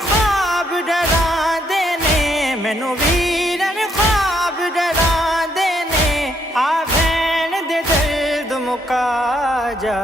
خواب ڈراندے نے مینوں ویرن خواب ڈراندے نے آ بہن دے درد مکا جا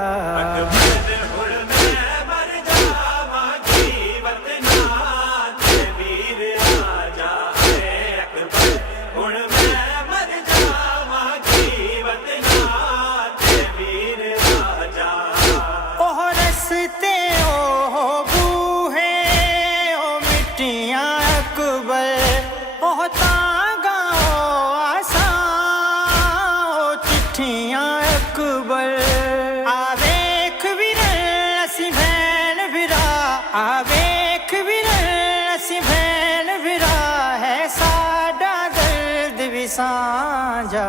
آویکھ ویرن اسی بہن بھرا ہے ساڈا درد بھی سانجا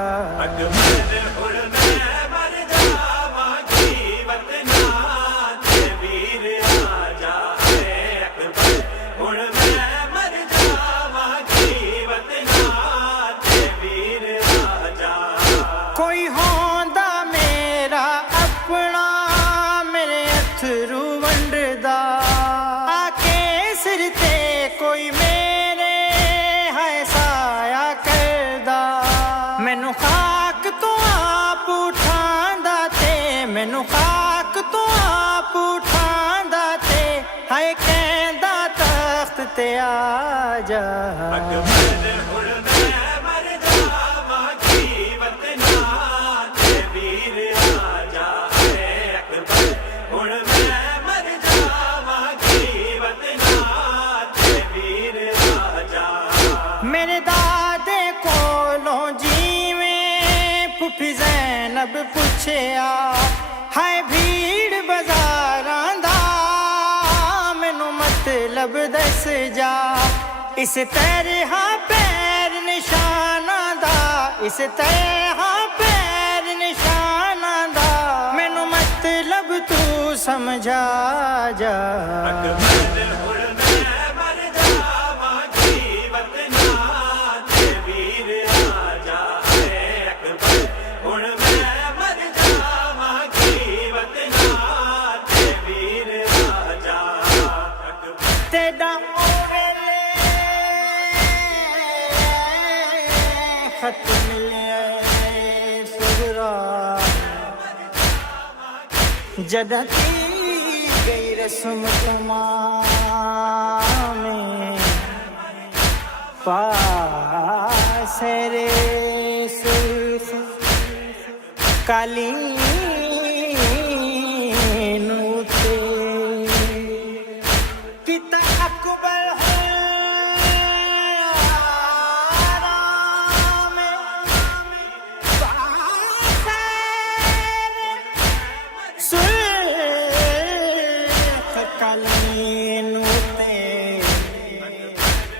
کوئی ہوندا میرا اپنا میرے اتھرو ونڈدا کوئی میرے ہے سایہ کردا مینوں خاک تو آپ اٹھاندا تے مینوں خاک تو آپ اٹھاندا تے ہے کہندا تخت تے آ جا میرے دادے کولوں جیویں پھپھی زینب پوچھیا ہائے بھیڑ بازاراں دا مینوں مطلب دس جا اس طرح پیر نشاناں دا اس طرح پیر نشاناں دا مینوں مطلب تو سمجھا جا خط ملے صغرا جدہ کی گئی رسم تمام میں پاس رے سرخ قالین تے پتا اکبر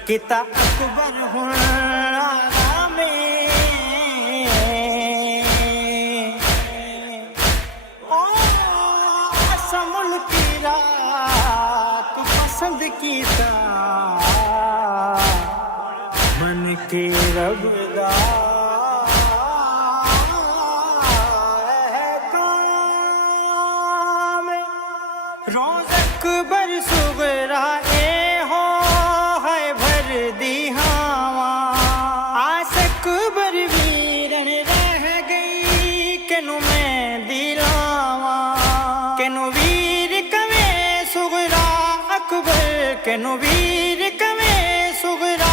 کتا اکبر ہونا میں سمل کی رات پسند کیتا من کے رب دا کام روز اکبر صغرا کینو ویر کمے صغرا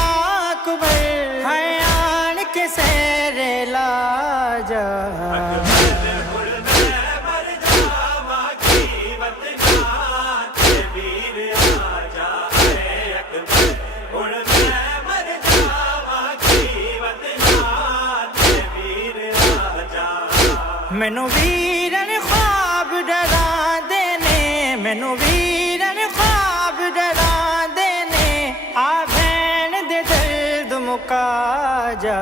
اکبر ہے آن کے سیر لا جا مینوں ویرن خواب ڈراندے نے مینوں ویرن خواب ڈراندے نے آ بہن دے درد مکا جا